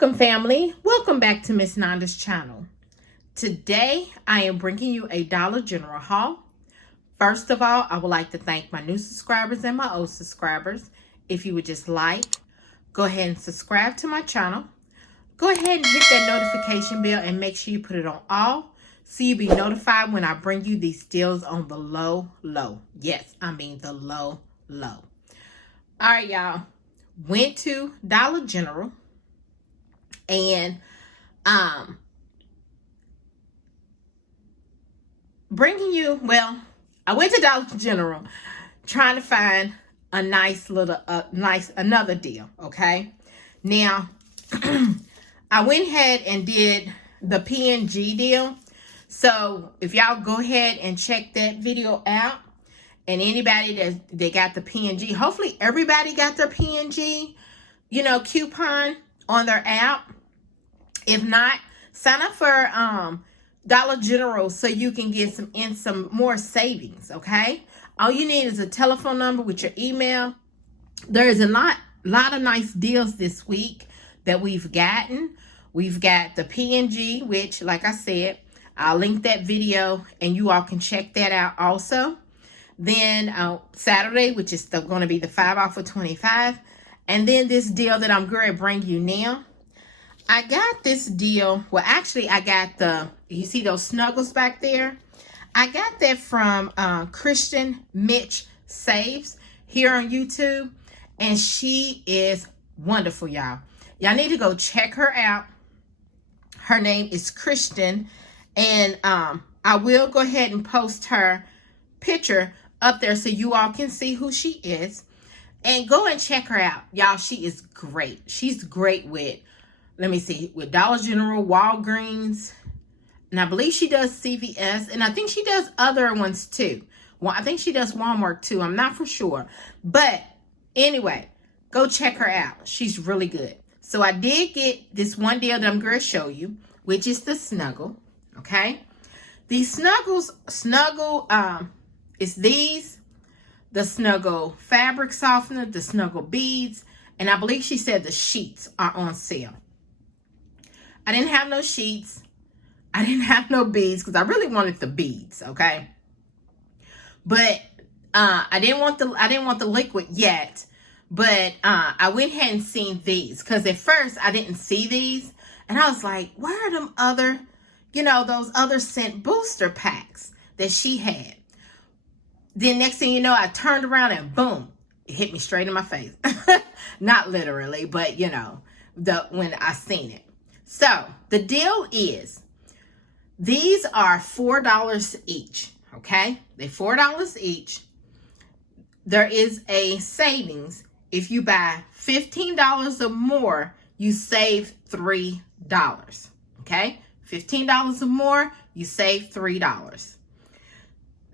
Welcome, family. Welcome back to Miss Nanda's channel. Today, I am bringing you a Dollar General haul. First of all, I would like to thank my new subscribers and my old subscribers. If you would just like, go ahead and subscribe to my channel. Go ahead and hit that notification bell and make sure you put it on all so you'll be notified when I bring you these deals on the low. Yes, I mean the low. All right, y'all. Went to Dollar General. And bringing you, I went to Dollar General trying to find a nice little, another deal, okay? Now, I went ahead and did the P&G deal. So, if y'all go ahead and check that video out, and anybody that got the P&G, hopefully everybody got their P&G, coupon on their app. If not, sign up for Dollar General so you can get some more savings, okay? All you need is a telephone number with your email. There is a lot of nice deals this week that we've gotten. We've got the P&G, which, like I said, I'll link that video and you all can check that out also. Then Saturday, which is going to be the 5 off of 25. And then this deal that I'm going to bring you now. I got this deal. Well, actually, I got you see those Snuggles back there? I got that from Christian Mitch Saves here on YouTube. And she is wonderful, y'all. Y'all need to go check her out. Her name is Christian. And I will go ahead and post her picture up there so you all can see who she is. And go and check her out. Y'all, she is great. She's great with, let me see, with Dollar General, Walgreens, and I believe she does CVS, and I think she does other ones too. Well, I think she does Walmart too. I'm not for sure. But anyway, go check her out. She's really good. So I did get this one deal that I'm going to show you, which is the Snuggle. Okay? These Snuggle, it's these, the Snuggle fabric softener, the Snuggle beads, and I believe she said the sheets are on sale. I didn't have no sheets. I didn't have no beads because I really wanted the beads, okay? But I didn't want the liquid yet. But I went ahead and seen these because at first I didn't see these, and I was like, "Where are them other, those other scent booster packs that she had?" Then next thing you know, I turned around and boom, it hit me straight in my face. Not literally, but when I seen it. So the deal is, these are $4 each, okay? They're $4 each. There is a savings. If you buy $15 or more, you save $3, okay? $15 or more, you save $3.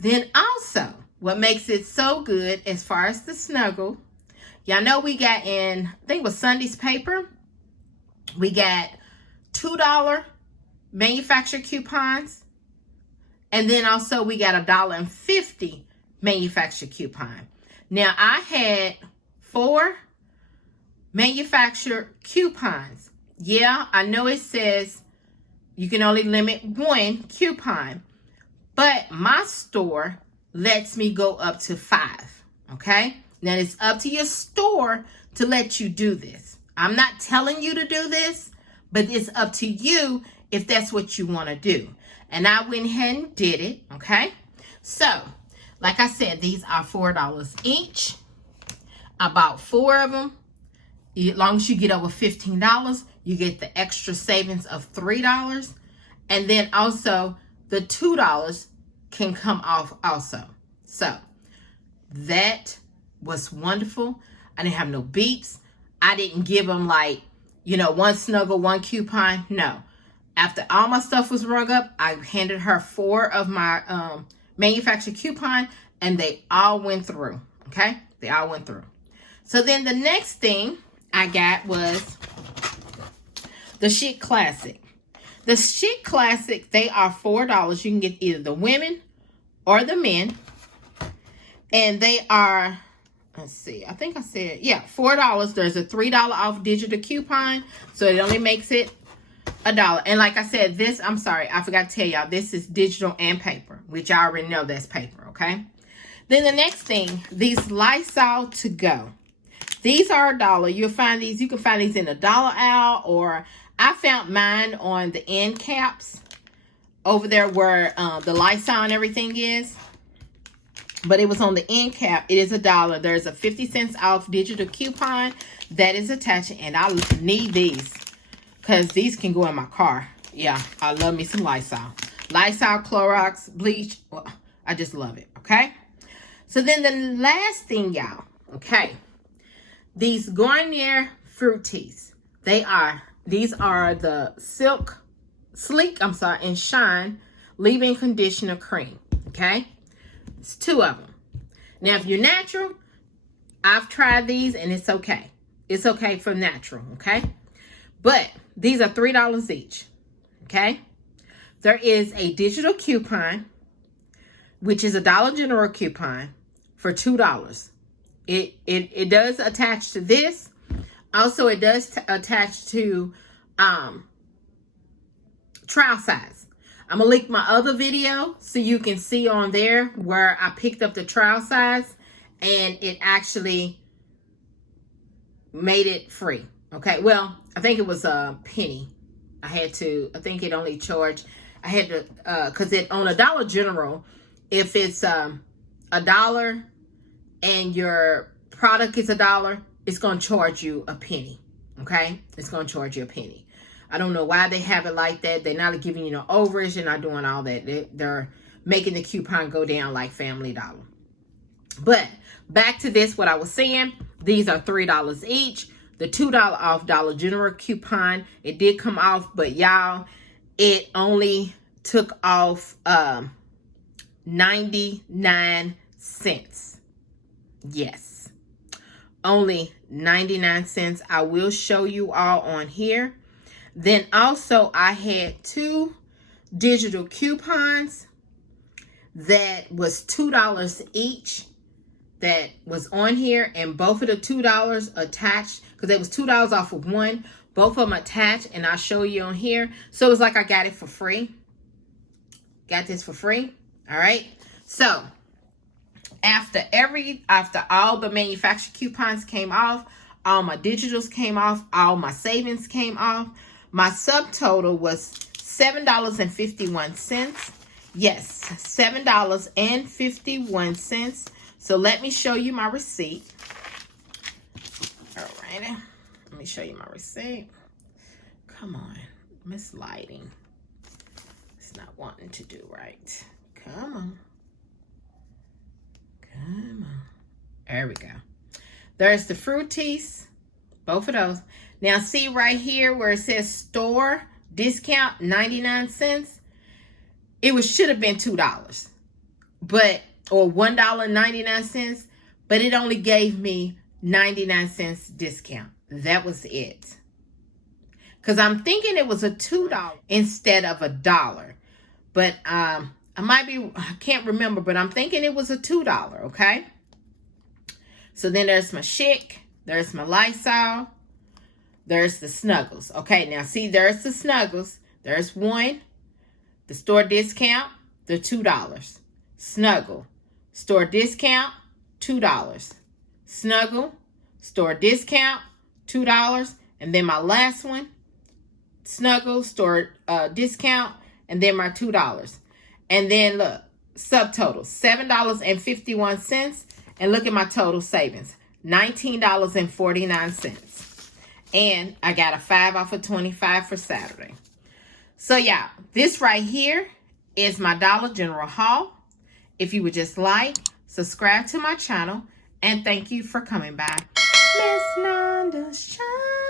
Then also, what makes it so good as far as the Snuggle, y'all know we got in, I think it was Sunday's paper, we got $2 manufacturer coupons, and then also we got $1.50 manufacturer coupon. Now I had 4 manufacturer coupons. Yeah, I know it says you can only limit 1 coupon, but my store lets me go up to 5. Okay, now it's up to your store to let you do this. I'm not telling you to do this, but it's up to you if that's what you want to do. And I went ahead and did it, okay? So, like I said, these are $4 each. I bought 4 of them. As long as you get over $15, you get the extra savings of $3. And then also, the $2 can come off also. So, that was wonderful. I didn't have no beeps. I didn't give them like, 1 Snuggle, 1 coupon. No. After all my stuff was rung up, I handed her 4 of my manufacturer coupon, and they all went through. Okay? They all went through. So then the next thing I got was the Schick Classic. The Schick Classic, they are $4. You can get either the women or the men. And they are, let's see. I think I said, yeah, $4. There's a $3 off digital coupon. So it only makes it $1. And like I said, this, I'm sorry, I forgot to tell y'all, this is digital and paper, which I already know that's paper, okay? Then the next thing, these Lysol to go. These are $1. You'll find these, you can find these in a dollar aisle, or I found mine on the end caps over there where the Lysol and everything is. But it was on the end cap. It is $1. There's a 50 cents off digital coupon that is attached, and I need these because these can go in my car. Yeah, I love me some Lysol. Lysol, Clorox, bleach. Well, I just love it, okay? So then the last thing, y'all, okay, these Garnier Fructis. These are the Sleek, and Shine leave-in conditioner cream, okay? It's 2 of them. Now, if you're natural, I've tried these and it's okay. It's okay for natural, okay? But these are $3 each, okay? There is a digital coupon, which is a Dollar General coupon for $2. It does attach to this. Also, it does attach to trial size. I'm going to link my other video so you can see on there where I picked up the trial size and it actually made it free. Okay, well, I think it was a penny. I think it only charged, I had to, because it on a Dollar General, if it's $1 and your product is $1, it's going to charge you a penny. Okay, it's going to charge you a penny. I don't know why they have it like that. They're not giving you no overage. They're not doing all that. They're making the coupon go down like Family Dollar. But back to this, what I was saying, these are $3 each. The $2 off Dollar General coupon, it did come off, but y'all, it only took off 99 cents. Yes, only 99 cents. I will show you all on here. Then also I had 2 digital coupons that was $2 each that was on here, and both of the $2 attached, because it was $2 off of one, both of them attached, and I'll show you on here. So it's like I got it for free. Got this for free. All right. So after all the manufacturer coupons came off, all my digitals came off, all my savings came off, my subtotal was $7.51. Yes, $7.51. So let me show you my receipt. All right, let me show you my receipt. Come on, Miss Lighting. It's not wanting to do right. Come on. Come on. There we go. There's the Fruities, both of those. Now see right here where it says store discount 99 cents. It should have been $2, but or $1.99, but it only gave me 99 cents discount. That was it. Because I'm thinking it was a $2 instead of $1. But I can't remember, but I'm thinking it was a $2, okay? So then there's my Schick, there's my Lysol, there's the Snuggles. Okay, now see, there's the Snuggles. There's one, the store discount, the $2. Snuggle, store discount, $2. Snuggle, store discount, $2. And then my last one, Snuggle, store discount, and then my $2. And then look, subtotal, $7.51. And look at my total savings, $19.49. And I got a 5 off of 25 for Saturday. So yeah, this right here is my Dollar General haul. If you would just like, subscribe to my channel, and thank you for coming by. Miss Nanda's Shine.